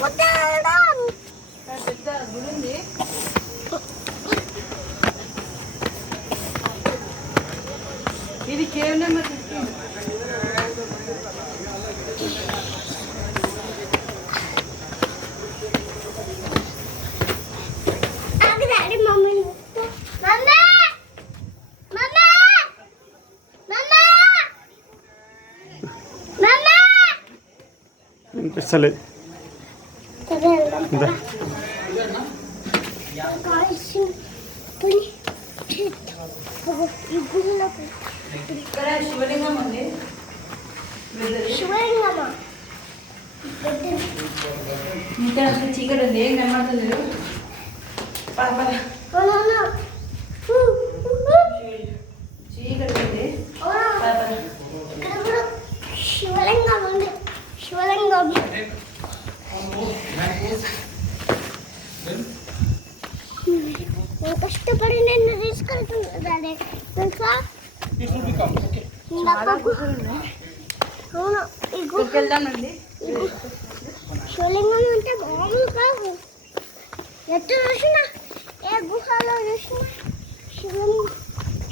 పెద్ద గుడి ఉంది. ఇది కేవ్ నెంబర్ 15. వినిపిస్తలేదు. ఇక్కడ శివలింగం ఉంది. ఇంకా అసలు చీకటి ఉంది, ఏం కనబడుతుంది. చీకటి ఉంది. శివలింగం ఉంది. శివలింగం కష్టపడి నేను తీసుకెళ్తున్నాను తెలుసా. అవును, వెళ్దామండి. శివలింగం అంటే బాగుంది కాదు. ఎట్టు చూసినా ఏ గుహలో చూసినా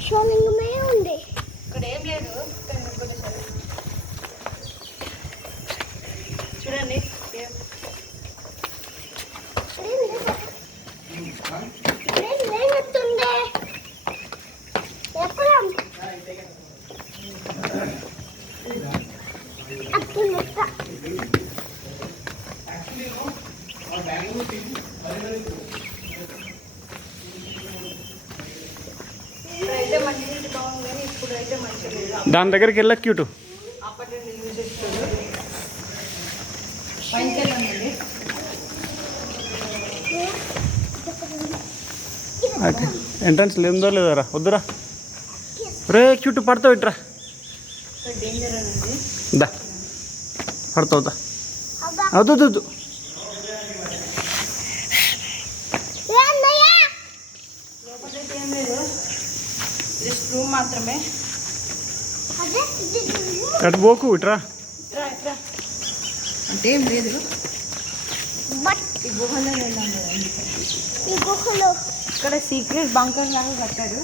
శివలింగమే ఉంది. ఇక్కడ ఏం లేదు. చూడండి లేనట్టుండే. ఎప్పుడు అప్పుడు ఇప్పుడైతే మంచిగా బాగుంది, కానీ ఇప్పుడైతే మంచిగా లేదు. దాని దగ్గరికి వెళ్ళక క్యూటు. అప్పట్లో యూజ్ చేస్తారు. పైకి వెళ్ళండి. ఎంట్రన్స్ లేదో లేదరా, వద్దురా. రే క్యూటు పడతావు ఇట్రా. డేంజర్ అనండి. దా పడతావు, దా. వద్దు వద్దు. లోపలైతే ఏం లేదు, జస్ట్ రూమ్ మాత్రమే. అటు పోకు, ఇట్రా. ఇట్రా అంటే ఏం లేదు. ఈ గుహలో వెళ్ళాం కదా. ఈ గుహలో ఇక్కడ సీక్రెట్ బంకర్ లాగా కట్టారు.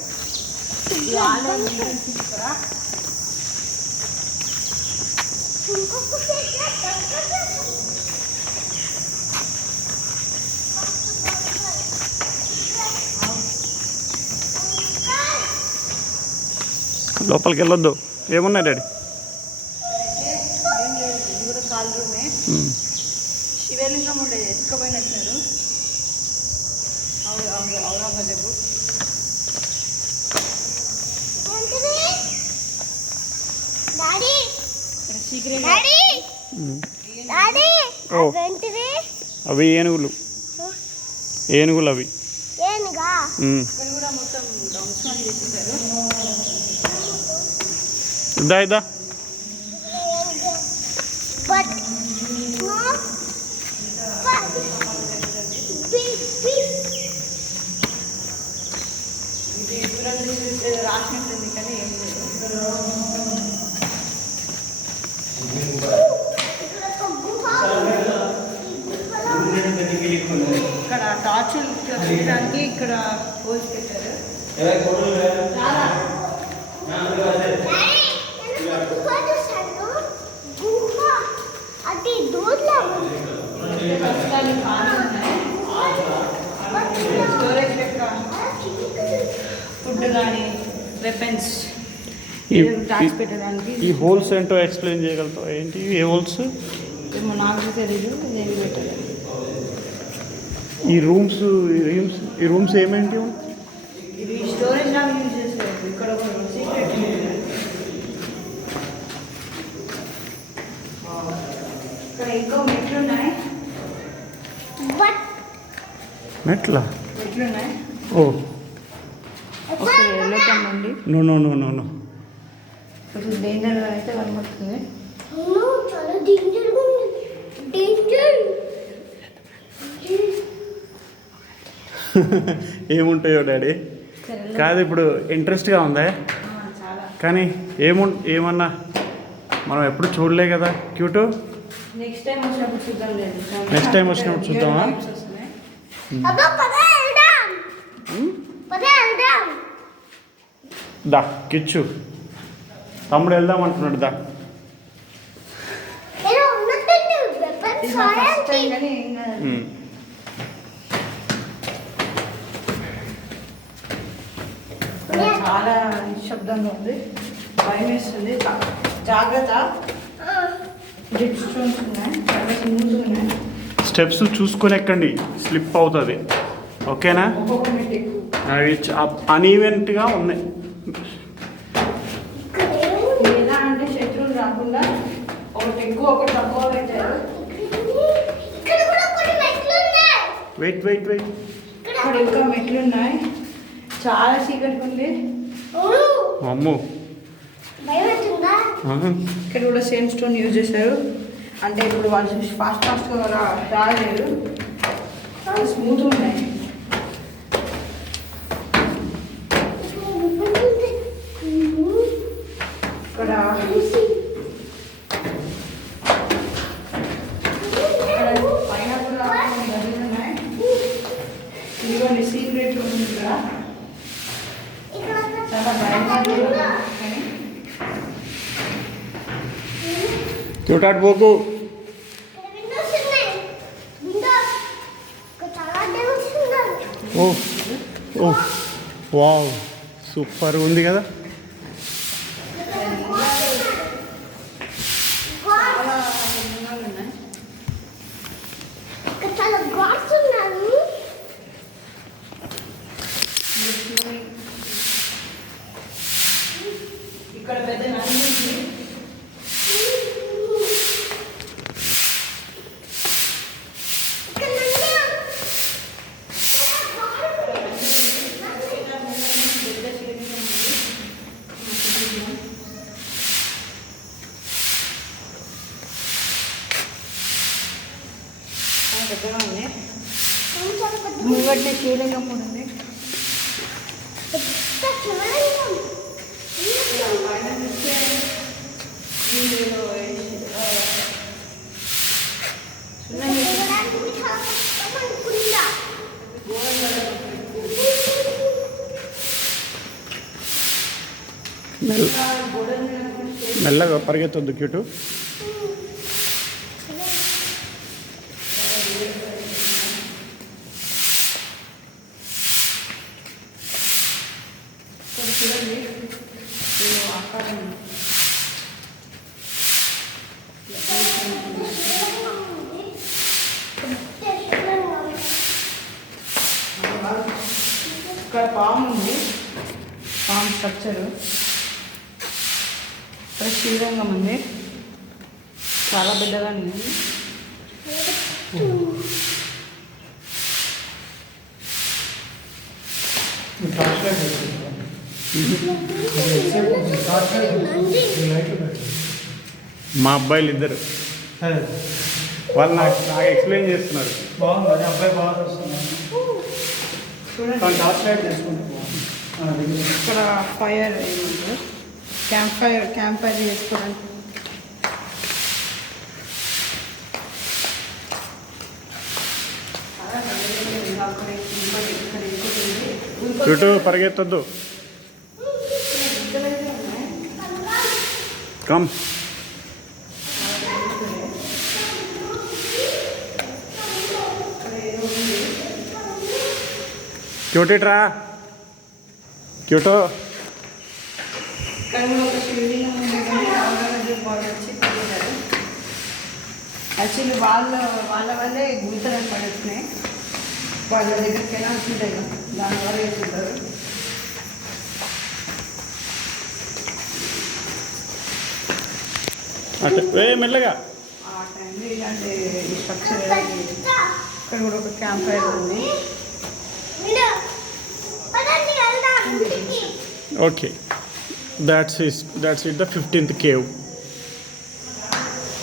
లోపలికి వెళ్ళొద్దు. ఏమున్నాయి డాడీ? ఏం లేదు, ఇది కూడా కాల్ రూమే. శివలింగం ఉండేది ఎత్తుకపోయినట్టున్నారు. ఔరంగజేబు సీక్రెట్. అవి ఏనుగులు, ఏనుగులు అవి. ఇక్కడ కూడా మొత్తం ధ్వంసం చేసేసారు. ఇద్దా ఇద్దా. ఇది రాసినట్టుంది, కానీ ఏం లేదు. ఇక్కడ టార్చులు చూడడానికి ఇక్కడ పోస్ట్ పెట్టారు. అది దూర్లో స్టోరేజ్ లెక్క ఫుడ్ కానీ వెపన్స్ దాచి పెట్టడానికి. ఈ హోల్స్ ఏంటో ఎక్స్ప్లెయిన్ చేయగలుగుతావు? ఏంటి ఏ హోల్స్? ఏమో నాకు తెలియదు, నేను పెట్టాను. ఈ రూమ్స్ ఏమేంటి? ఇది స్టోరేజ్ లాగా యూజ్ చేస్తారు. ఇక్కడ ఒక సీక్రెట్ ఇక్కడ ఇంకో మెట్లు ఉన్నాయి. మెట్లున్నాయి. ఓ ఒకసారి వెళ్ళొద్దామండి. No no no no no. కొంచెం డేంజర్గా అయితే కనబడుతుంది. చాలా డేంజర్గా ఉంది. డేంజర్ ఏముంటాయో డాడీ? కాదు, ఇప్పుడు ఇంట్రెస్ట్గా ఉందా? చాలా. కానీ ఏమన్నా మనం ఎప్పుడు చూడలే కదా క్యూటు. నెక్స్ట్ టైం వచ్చినప్పుడు చూద్దాం లేదు. Next time వచ్చినప్పుడు చూద్దామా? అబ్బా పద వెళ్దాం. పద వెళ్దాం. దా కిచ్చు తమ్ముడు వెళ్దాం అంటున్నాడు దా. ఏదో ఉన్నట్టు వెపన్స్ వాడండి. చాలా నిశ్శబ్దంగా ఉంది, భయం వేస్తుంది. జాగ్రత్త, జిప్ స్టోన్స్ ఉన్నాయి, చాలా స్మూత్ ఉన్నాయి. స్టెప్స్ చూసుకొని ఎక్కండి, స్లిప్ అవుతుంది. ఓకేనా? ఒక్కొక్క మెట్టు ఎక్కువ. అవి అన్ఈవెంట్గా ఉన్నాయి. ఎలా అంటే శత్రువులు రాకుండా ఒకటి ఎక్కువ ఒకటి తక్కువ పెట్టారు. ఇక్కడ కూడా కొన్ని మెట్లు ఉన్నాయి. Wait wait wait. ఇక్కడ ఇంకా మెట్లు ఉన్నాయి. చాలా చీకటి ఉంది. అమ్మో. భయం అవుతుందా? ఇక్కడ కూడా సేమ్ స్టోన్ యూజ్ చేశారు. అంటే ఇప్పుడు వాళ్ళు ఫాస్ట్గా రాలేదు, స్మూత్ ఉన్నాయి. ఇక్కడ పైన కూడా కొన్ని గదులు ఉన్నాయి. ఇదిగోండి సీక్రెట్ రూమ్ ఇక్కడ. చాలా భయంగా ఉంది. చూటాడు పోకు. ఇక్కడ విండోస్ ఉన్నాయి. విండోస్. ఇక్కడ చాలా డెవల్స్ ఉన్నారు. ఓ ఓ వావ్, సూపర్ ఉంది కదా. చాలా అందంగా ఉన్నాయి. ఇక్కడ చాలా గాడ్స్ ఉన్నారు. ఇక్కడ పెద్ద నది ఉంది. ఇక్కడ నంది. పెద్దగా ఉంది. చాలా పెద్ద ముంగట్నే శివలింగం కూడా ఉంది. పెద్ద శివలింగం. పైన చూస్తే వీళ్ళు సున్నం చూడడానికి చాలా కష్టం అనుకుంటా. మెల్లగా పరిగెత్తొద్దు క్యూటు. చూడండి ఆకారం ఇక్కడ పాము ఉంది, పాము స్ట్రక్చరు. ఇక్కడ శ్రీరంగం ఉంది, చాలా పెద్దగా ఉంది. మా అబ్బాయిలు ఇద్దరు వాళ్ళు నాకు ఎక్స్ప్లెయిన్ చేస్తున్నారు. బాగుంది అబ్బాయి బాగా వస్తున్నాను. చూడండి టార్చ్ లైట్ చేసుకుంటూ ఇక్కడ ఫైర్ ఏమంటారు, క్యాంప్ ఫైర్ చేసుకోవడానికి. చుట్టూ పరిగెత్తొద్దు. కమ్. క్యూటిట్రా క్యూటో. ఇక్కడ కూడా ఒక శివలింగం ఉంది, కానీ ఔరంగజేబు వాళ్ళు వచ్చి పడుతున్నారు. యాక్చువల్లీ వాళ్ళ వల్లే గుంతలు పడుతున్నాయి. వాళ్ళ దగ్గరికైనా వస్తుంటాయి కదా, దానివల్ల వేస్తుంటారు. అంటే మెల్లగా ఆ టైంలో ఇలాంటి స్ట్రక్చర్ ఇక్కడ కూడా ఒక క్యాంప్ ఫైర్ ఉంది. Okay. That's it, the 15th cave.